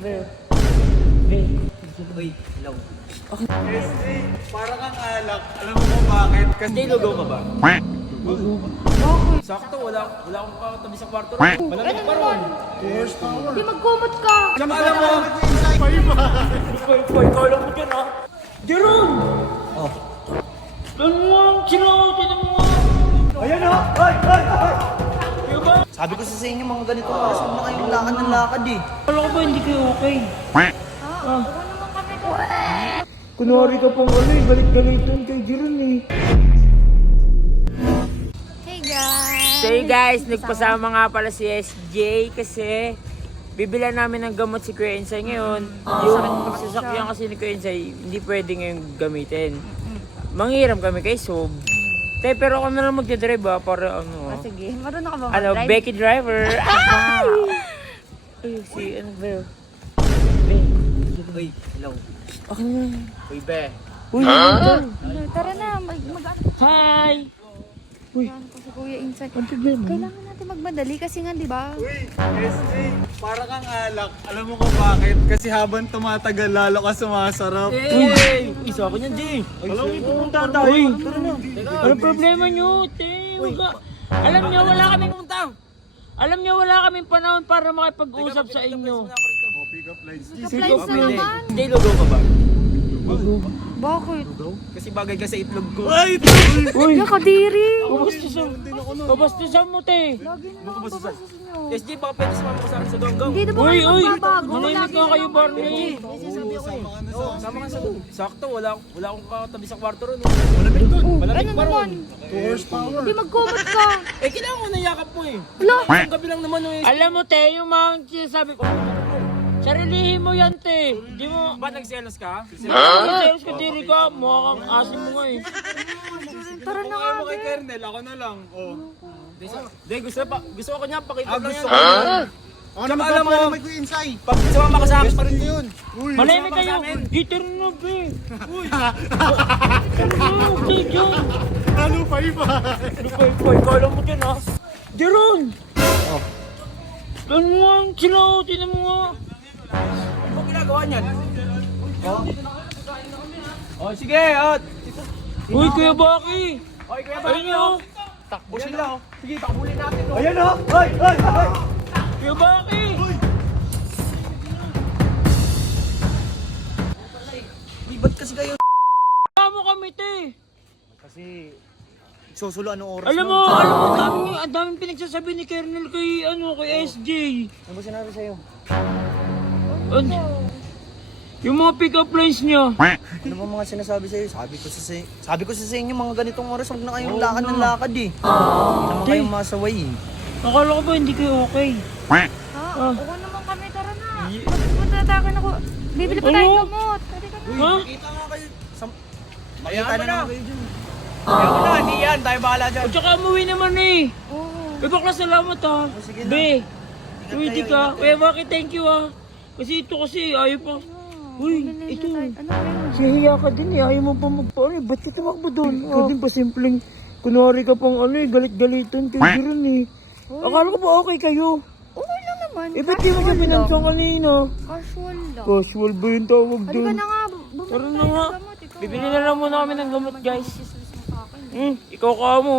bro. Be. Uy, hello. Para kang alak. Alam mo kung bakit? Kasi Hindi, lugaw ka ba? Quack. Sakto, wala akong kakatabi sa kwarto rin. Malamig pa ron. Di magkumot ka. Alam mo, ikaw lang mo dyan, ha? Jeron! Oh. Doon mo ang tinan mo. ayan o! Ay! Ay! Ay! Diba? Sabi ko sa inyo mga ganito oras, huwag na kayong lakad ng lakad eh. Kala ko ba hindi kayo okay? Quack. Oo naman kami ko. Kunwari ka pang galit-galitan kay Jeron eh. Hey guys. So you guys, nagpasama nga pala si SJ kasi bibilan namin ng gamot si Kuya Insay ngayon. Yung sasakyan kasi ni Kuya Insay, hindi pwede ngayon gamitin. Manghiram kami kay Sob. Pero ako na lang magdadrive para ano. Sige, marunong ka ba Ano, mag-drive? Becky driver. Wow. Ay, si ano ba? Be. Uy, hello. Okay na. Uy, be. Uy, Ano, tara na, hi! Ano ko si Kuya Insay. Ang problema? Kailangan natin magmadali kasi nga, di ba? Uy! SJ! Para kang alak. Alam mo kung bakit? Kasi habang tumatagal, lalo ka sumasarap. Uy! Isa ako niyan, G! Alam mo, pupunta tayo. Uy! Tara na. Anong problema nyo, te? Alam nyo, wala kaming puntang. Alam nyo, wala kaming panahon para makipag-usap sa inyo. Oh, pick up lines. Kaplies na naman. Hindi, lugaw ka ba? Bakit? Kasi bagay ka sa itlog ko. Ay! Uy! Yakadiri. Pabastusan mo, te. Lagi na nakababasa nyo. SJ, baka pwede sumama ko sa akin sa ganggang. Hindi na ba Uy, kayo uy! magbabago? Manahimik Lagi nga na kayo, lang Barney. Sama ka na sa Sakto, wala akong kakatabi sa kwarto rin. Malamig doon. Malamig Ano pa ron. naman? 2 horsepower. Di magkumot ka. Kailangan ko na yakap mo eh. Wala. Isang gabi lang naman eh. Alam mo, te, yung mga sinasabi ko, sarilihin mo yan, te. Di mo... Ba't nagselos ka? Nagselos ka, diri ka. Mukha kang asin mo nga eh. Tara na nga. Ayaw mo kay Kernel, ako na lang. Oh. Hindi, gusto ko niya, pakita lang Gusto yan. ko. Ako na Tsaka alam mo, magpapalamig ko inside. Pag sumama ka sa akin, Pa rin yun. Uy! malahimik kayo. Gitar na, be. Uy! Okay, John. Ano pa iba? Ikaw lang mo dyan, ha? Jeron! Oh. Ano mo ang sila, tinan mo nga. Ano ba ginagawa niyan? Oh, sige, at. Uy, Kuya Baki! Uy, Kuya Baki! Ayun o! Takbo sila, oh. Sige, takbulin natin, oh. Ayan o! Ay! Ay! Ay! Kuya Baki! Uy, ba't kasi kayo? Tama kami, te! Kasi susulo anong oras Alam mo, ang daming pinagsasabi ni Kernel kay SJ. Ano ba sinabi sa'yo? Yung mga pick-up lines niya. Ano ba mga sinasabi sa'yo? Sabi ko sa inyo mga ganitong oras, huwag na kayong lakad ng lakad eh. Hindi naman kayong masaway eh. Akala ko ba hindi kayo okay? Ha? Oo naman kami. Tara na. Magpapatakan ako. Bibili pa tayo Ano? gamot. Tara ka na. Ha? Kita nga kayo. Makita na naman kayo dyan. Ayaw mo na, hindi yan. Tayo bahala dyan. At saka umuwi naman eh. Oo. Bakla salamat ha. sige na. Be, pwede ka. Kuya bakit thank you ha. Kasi ito kasi ayaw pa. Uy, ito. Ano meron? Sihiya ka din eh. Ayaw mo pa magpaano eh. Ba't ka tumakbo doon? Ikaw din pa simpleng kunwari ka pang galit-galitan kay Jeron eh. Akala ko ba okay kayo? Okay lang naman. Eh, ba't di mo siya pinansang kanina? Casual lang. Casual ba yung tawag Halika doon? na nga. Tara Bumili na tayo nga. ng gamot. Ikaw. Bibili na lang muna kami ng gamot guys. Sis mo sa akin. Ikaw ka mo.